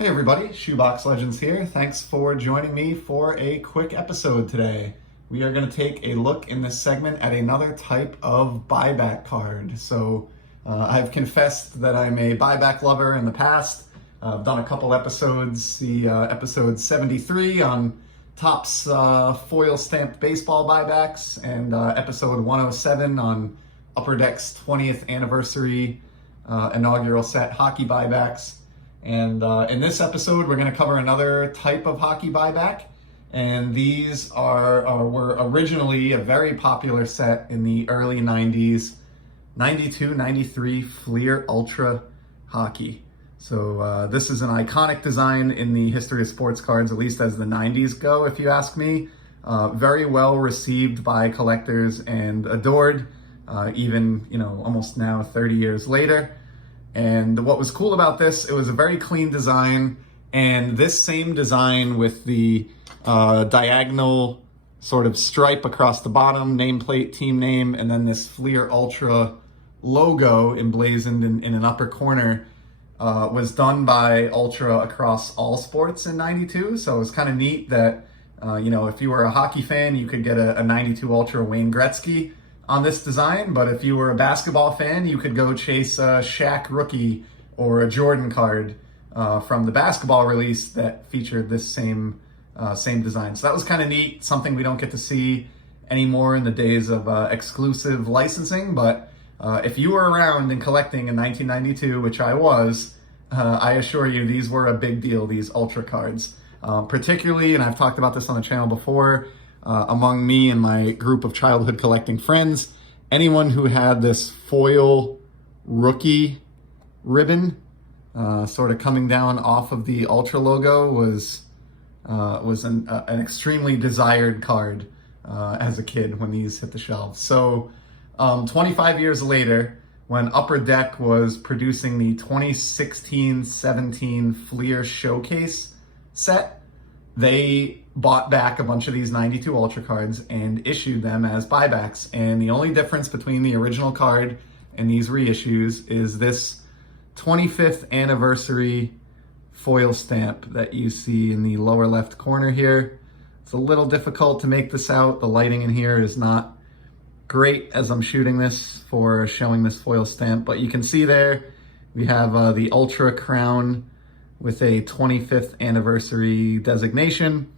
Hey everybody, Shoebox Legends here. Thanks for joining me for a quick episode today. We are going to take a look in this segment at another type of buyback card. I've confessed that I'm a buyback lover in the past. I've done a couple episodes, episode 73 on Topps foil stamped baseball buybacks and episode 107 on Upper Deck's 20th anniversary inaugural set hockey buybacks. And in this episode, we're going to cover another type of hockey buyback. And these were originally a very popular set in the early 90s, 92, 93 Fleer Ultra Hockey. So this is an iconic design in the history of sports cards, at least as the 90s go, if you ask me. Very well received by collectors and adored, even, almost now 30 years later. And what was cool about this, it was a very clean design, and this same design with the diagonal sort of stripe across the bottom, nameplate, team name, and then this Fleer Ultra logo emblazoned in an upper corner was done by Ultra across all sports in 92. So it was kind of neat that, if you were a hockey fan, you could get a 92 Ultra Wayne Gretzky on this design, but if you were a basketball fan, you could go chase a Shaq rookie or a Jordan card from the basketball release that featured this same design. So that was kind of neat, something we don't get to see anymore in the days of exclusive licensing. But if you were around and collecting in 1992, which I was, I assure you these were a big deal, these Ultra cards. Particularly, and I've talked about this on the channel before, among me and my group of childhood collecting friends, anyone who had this foil rookie ribbon sort of coming down off of the Ultra logo was an extremely desired card as a kid when these hit the shelves. So 25 years later, when Upper Deck was producing the 2016-17 Fleer Showcase set, they bought back a bunch of these 92 Ultra cards and issued them as buybacks. And the only difference between the original card and these reissues is this 25th anniversary foil stamp that you see in the lower left corner here. It's a little difficult to make this out. The lighting in here is not great as I'm shooting this for showing this foil stamp, but you can see there we have the Ultra crown with a 25th anniversary designation.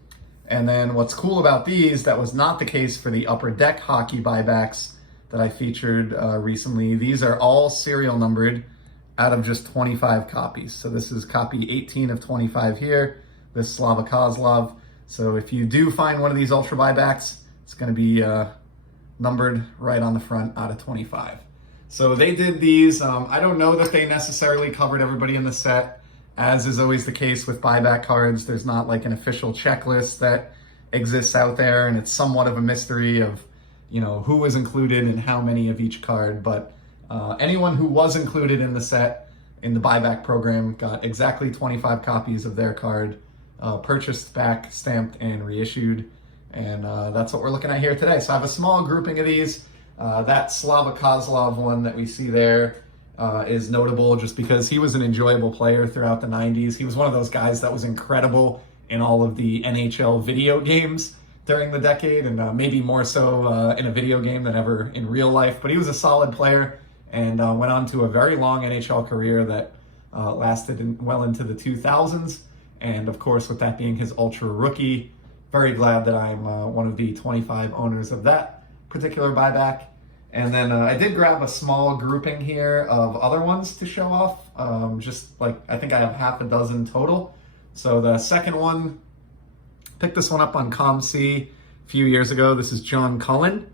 And then what's cool about these, that was not the case for the Upper Deck hockey buybacks that I featured recently. These are all serial numbered out of just 25 copies. So this is copy 18 of 25 here, this Slava Kozlov. So if you do find one of these Ultra buybacks, it's gonna be numbered right on the front out of 25. So they did these. I don't know that they necessarily covered everybody in the set. As is always the case with buyback cards, there's not like an official checklist that exists out there, and it's somewhat of a mystery of, who was included and how many of each card. But anyone who was included in the set, in the buyback program, got exactly 25 copies of their card, purchased back, stamped, and reissued. And that's what we're looking at here today. So I have a small grouping of these. That Slava Kozlov one that we see there is notable just because he was an enjoyable player throughout the 90s. He was one of those guys that was incredible in all of the NHL video games during the decade, and maybe more so in a video game than ever in real life. But he was a solid player and went on to a very long NHL career that lasted well into the 2000s. And of course, with that being his Ultra rookie, very glad that I'm one of the 25 owners of that particular buyback. And then I did grab a small grouping here of other ones to show off. I think I have half a dozen total. So the second one, picked this one up on ComC a few years ago. This is John Cullen,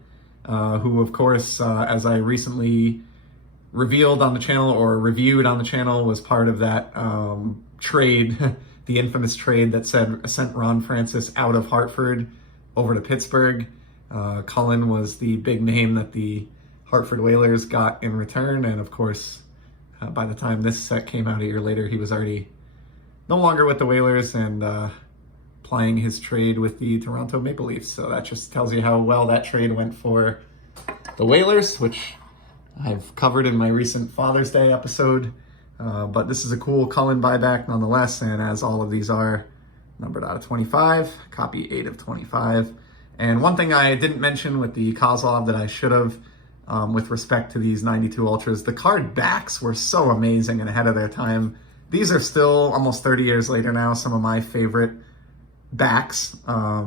who of course, as I recently revealed on the channel or reviewed on the channel, was part of that trade, the infamous trade that sent Ron Francis out of Hartford over to Pittsburgh. Cullen was the big name that the Hartford Whalers got in return, and of course, by the time this set came out a year later, he was already no longer with the Whalers and plying his trade with the Toronto Maple Leafs. So that just tells you how well that trade went for the Whalers, which I've covered in my recent Father's Day episode But this is a cool Cullen buyback nonetheless, and as all of these are, numbered out of 25, copy 8 of 25. And one thing I didn't mention with the Kozlov that I should have, with respect to these 92 Ultras, the card backs were so amazing and ahead of their time. These are still, almost 30 years later now, some of my favorite backs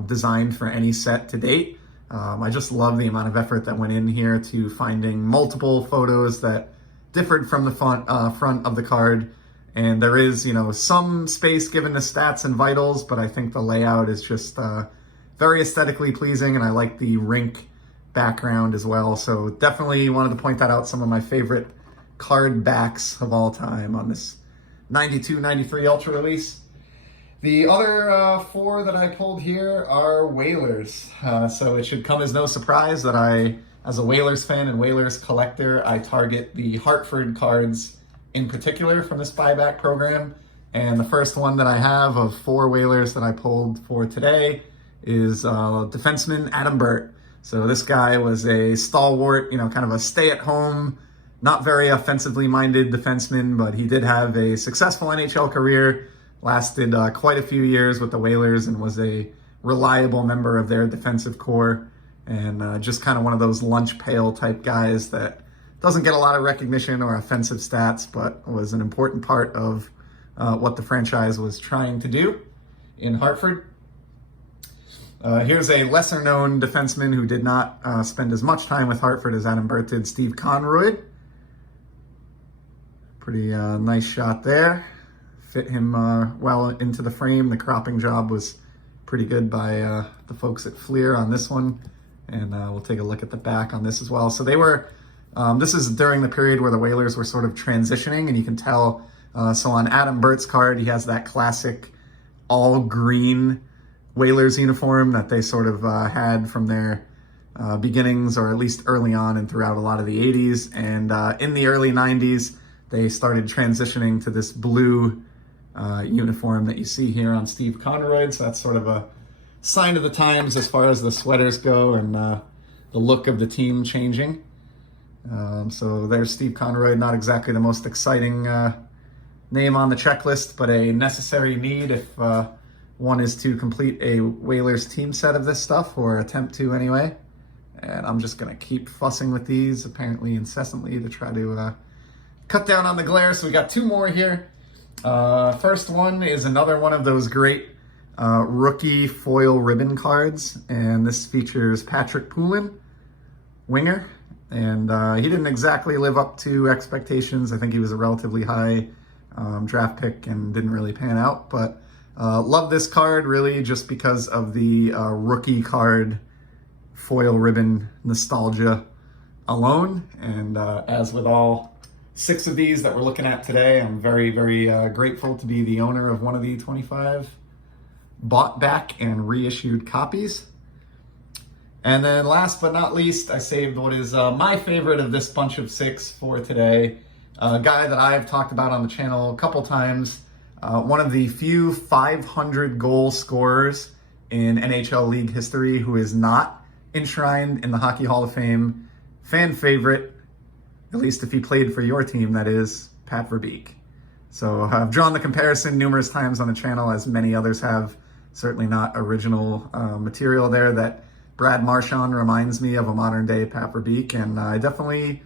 designed for any set to date. I just love the amount of effort that went in here to finding multiple photos that differed from the front of the card. And there is, some space given to stats and vitals, but I think the layout is just very aesthetically pleasing, and I like the rink background as well. So definitely wanted to point that out, some of my favorite card backs of all time on this 92-93 Ultra release. The other 4 that I pulled here are Whalers. So it should come as no surprise that I, as a Whalers fan and Whalers collector, I target the Hartford cards in particular from this buyback program. And the first one that I have of 4 Whalers that I pulled for today is defenseman Adam Burt. So this guy was a stalwart, kind of a stay-at-home, not very offensively minded defenseman, but he did have a successful NHL career, lasted quite a few years with the Whalers, and was a reliable member of their defensive core, and just kind of one of those lunch pail type guys that doesn't get a lot of recognition or offensive stats, but was an important part of what the franchise was trying to do in Hartford. Here's a lesser-known defenseman who did not spend as much time with Hartford as Adam Burt did, Steve Conroy. Pretty nice shot there. Fit him well into the frame. The cropping job was pretty good by the folks at Fleer on this one. And we'll take a look at the back on this as well. So they were, this is during the period where the Whalers were sort of transitioning, and you can tell, so on Adam Burt's card, he has that classic all-green Whalers uniform that they sort of had from their beginnings, or at least early on and throughout a lot of the 80s. And in the early 90s, they started transitioning to this blue uniform that you see here on Steve Conroy. So that's sort of a sign of the times as far as the sweaters go, and the look of the team changing. So there's Steve Conroy, not exactly the most exciting name on the checklist, but a necessary need if one is to complete a Whalers team set of this stuff, or attempt to anyway. And I'm just going to keep fussing with these, apparently incessantly, to try to cut down on the glare. So we got 2 more here. First one is another one of those great rookie foil ribbon cards, and this features Patrick Poulin, winger, and he didn't exactly live up to expectations. I think he was a relatively high draft pick and didn't really pan out, but love this card really just because of the rookie card foil ribbon nostalgia alone. And as with all 6 of these that we're looking at today, I'm very, very grateful to be the owner of one of the 25 bought back and reissued copies. And then last but not least, I saved what is my favorite of this bunch of 6 for today. A guy that I've talked about on the channel a couple times. One of the few 500 goal scorers in NHL league history who is not enshrined in the Hockey Hall of Fame. Fan favorite, at least if he played for your team, that is, Pat Verbeek. So I've drawn the comparison numerous times on the channel, as many others have. Certainly not original material there, that Brad Marchand reminds me of a modern day Pat Verbeek, and I definitely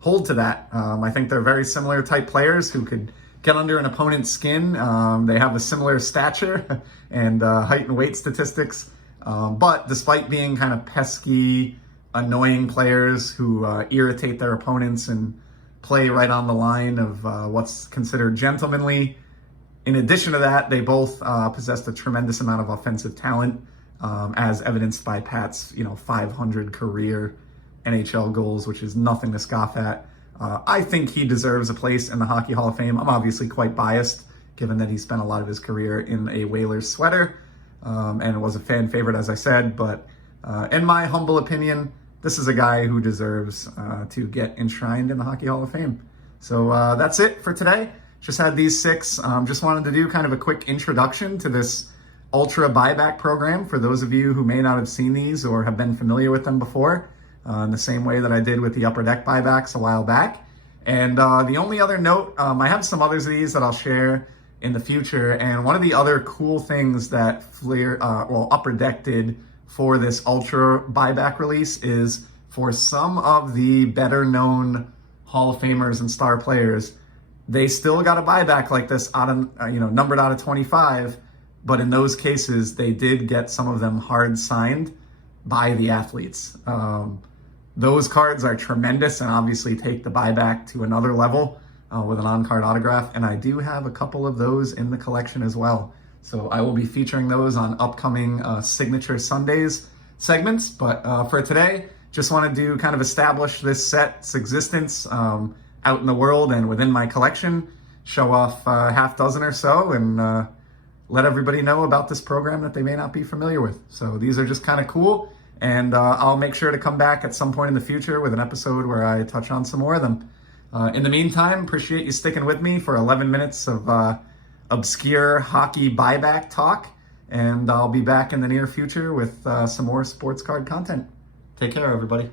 hold to that. I think they're very similar type players who could get under an opponent's skin. They have a similar stature and height and weight statistics, but despite being kind of pesky, annoying players who irritate their opponents and play right on the line of what's considered gentlemanly, in addition to that, they both possessed a tremendous amount of offensive talent, as evidenced by Pat's 500 career NHL goals, which is nothing to scoff at. I think he deserves a place in the Hockey Hall of Fame. I'm obviously quite biased, given that he spent a lot of his career in a Whalers sweater, and was a fan favorite, as I said. But in my humble opinion, this is a guy who deserves to get enshrined in the Hockey Hall of Fame. So that's it for today. Just had these 6. Just wanted to do kind of a quick introduction to this Ultra buyback program for those of you who may not have seen these or have been familiar with them before, in the same way that I did with the Upper Deck buybacks a while back. And the only other note, I have some others of these that I'll share in the future. And one of the other cool things that Upper Deck did for this Ultra buyback release is for some of the better known Hall of Famers and star players, they still got a buyback like this out of, numbered out of 25. But in those cases, they did get some of them hard signed by the athletes. Those cards are tremendous and obviously take the buyback to another level with an on-card autograph. And I do have a couple of those in the collection as well. So I will be featuring those on upcoming Signature Sundays segments. But for today, just wanted to kind of establish this set's existence out in the world and within my collection, show off half dozen or so, and let everybody know about this program that they may not be familiar with. So these are just kind of cool. And I'll make sure to come back at some point in the future with an episode where I touch on some more of them. In the meantime, appreciate you sticking with me for 11 minutes of obscure hockey buyback talk. And I'll be back in the near future with some more sports card content. Take care, everybody.